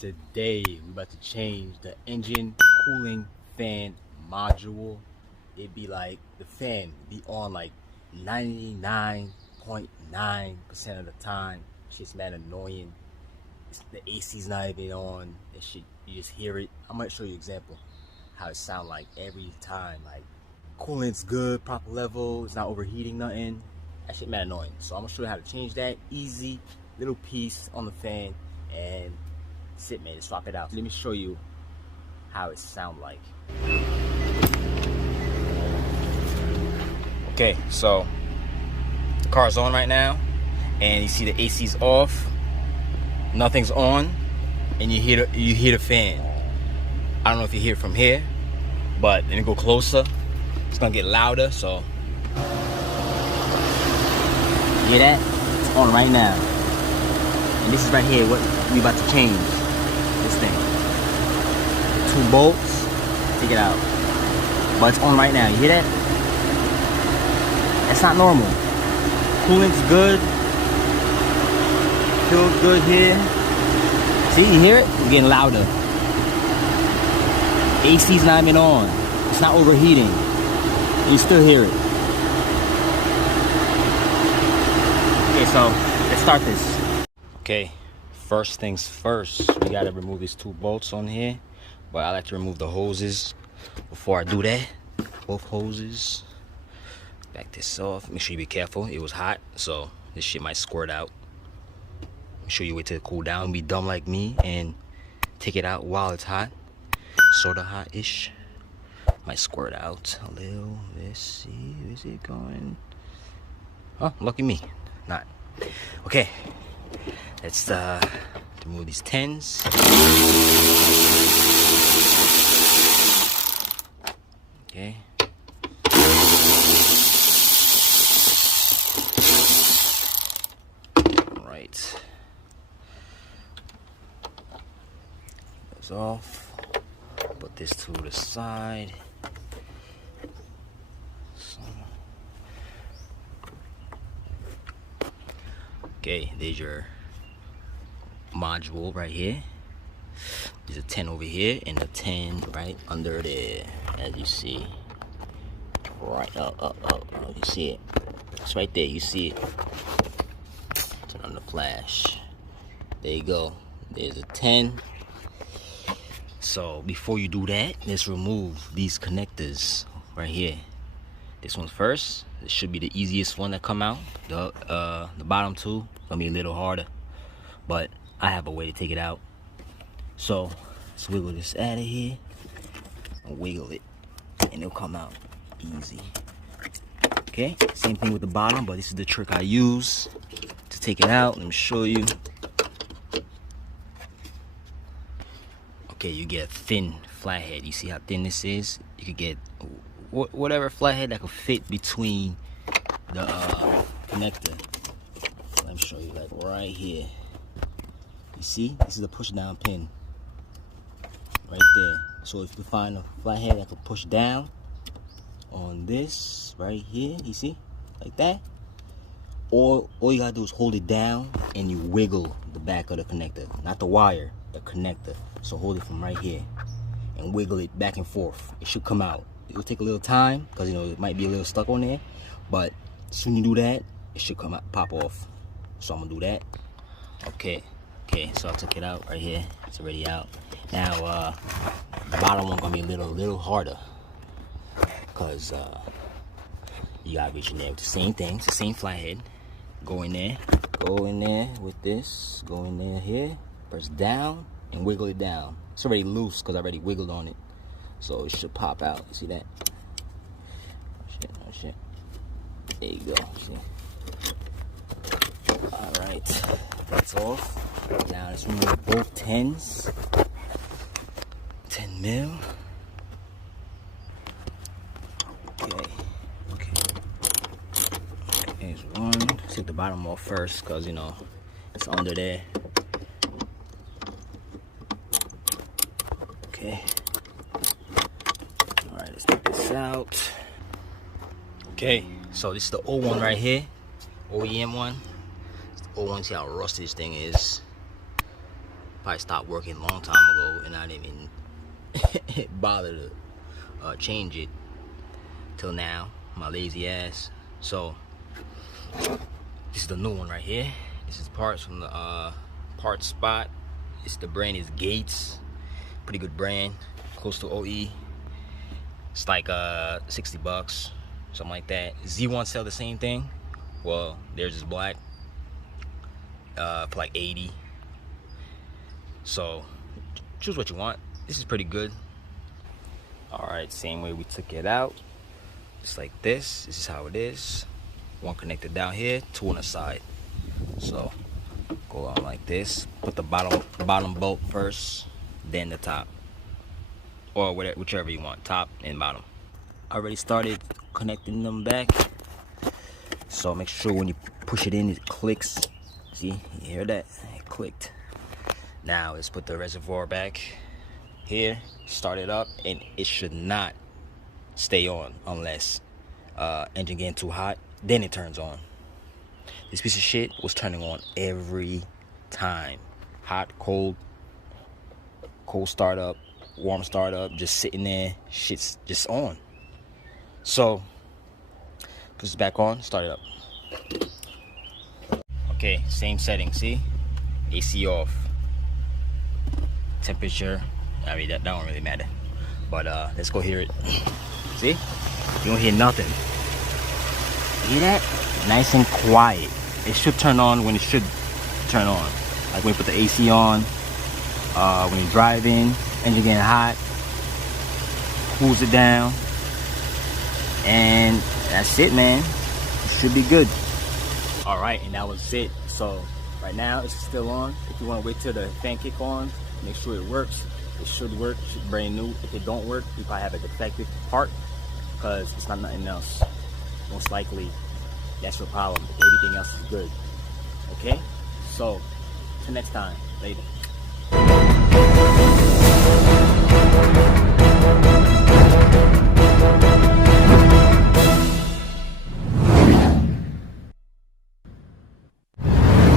Today we're about to change the engine cooling fan module. It'd be like the fan be on like 99.9% of the time. Shit's mad annoying. The AC's not even on. That shit, you just hear it. I'm gonna show you an example how it sound like every time. Like coolant's good, proper level, it's not overheating nothing. That shit mad annoying. So I'm gonna show you how to change that. Easy little piece on the fan, and that's it, man. Just swap it out. Let me show you how it sound like. Okay, so the car's on right now, and you see the AC's off, nothing's on, and you hear the fan. I don't know if you hear it from here, but then you go closer, it's gonna get louder. So hear that? It's on right now, and this is right here what we about to change. This thing, 2 bolts, take it out, but it's on right now. You hear that? That's not normal. Coolant's good, feels good here. See, you hear it? It's getting louder. AC's not even on. It's not overheating. You still hear it. Okay, so let's start this. Okay, first things first, we gotta remove these 2 bolts on here. But I like to remove the hoses before I do that. Both hoses. Back this off. Make sure you be careful. It was hot, so this shit might squirt out. Make sure you wait till it cool down. Be dumb like me and take it out while it's hot. Sorta hot-ish. Might squirt out a little. Let's see. Is it going? Oh, lucky me. Not. Okay. Let's remove these 10s. Okay. Right. Goes off. Put this to the side. Okay, there's your module right here. There's a 10 over here and a 10 right under there, as you see. Right up. You see it? It's right there. You see it? Turn on the flash. There you go. There's a 10. So before you do that, let's remove these connectors right here. This one first. This should be the easiest one to come out. The bottom 2 gonna be a little harder, but I have a way to take it out. So let's wiggle this out of here and wiggle it, and it'll come out easy. Okay, same thing with the bottom, but this is the trick I use to take it out. Let me show you. Okay, you get a thin flathead. You see how thin this is? You could get whatever flathead that could fit between the connector. Let me show you, like right here. You see? This is a push down pin. Right there. So if you find a flathead that could push down on this right here, you see? Like that. All you gotta do is hold it down and you wiggle the back of the connector. Not the wire, the connector. So hold it from right here and wiggle it back and forth. It should come out. It'll take a little time because you know it might be a little stuck on there, but as soon as you do that, it should come out, pop off. So I'm gonna do that. Okay, so I took it out right here. It's already out. Now the bottom one gonna be a little harder because you gotta reach in there with the same thing. It's the same flathead. Go in there with this. Go in there here. Press down and wiggle it down. It's already loose because I already wiggled on it. So it should pop out. You see that? Oh shit. There you go. See? Alright. That's off. Now let's remove both 10s. 10 mil. Okay. Here's one. Let's take the bottom off first because you know it's under there. Okay. Alright, let's take this out. Okay, so this is the old one right here. OEM one. It's the old one. See how rusty this thing is. Probably stopped working a long time ago, and I didn't even bother to change it till now. My lazy ass. So this is the new one right here. This is parts from the parts spot. The brand is Gates. Pretty good brand. Close to OE. It's like 60 bucks, something like that. Z1 sell the same thing. Well, theirs is black for like 80. So choose what you want. This is pretty good. All right, same way we took it out. Just like this. This is how it is. One connected down here, two on the side. So go on like this. Put the bottom bolt first, then the top, or whatever, whichever you want, top and bottom. I already started connecting them back. So make sure when you push it in, it clicks. See, you hear that? It clicked. Now let's put the reservoir back here, start it up, and it should not stay on unless engine getting too hot, then it turns on. This piece of shit was turning on every time. Hot, cold startup, warm startup, just sitting there, shit's just on. So put this back on, start it up. Okay, same setting, see? AC off. Temperature, I mean that don't really matter. But let's go hear it. See? You don't hear nothing. You hear that? Nice and quiet. It should turn on when it should turn on. Like when you put the AC on, when you're driving, engine getting hot, cools it down, and that's it, man. It should be good. All right, and that was it. So right now it's still on. If you want to wait till the fan kick on, make sure it works. It should work. It should be brand new. If it don't work, you probably have a defective part because it's not nothing else. Most likely, that's your problem. Everything else is good. Okay? So, till next time. Later.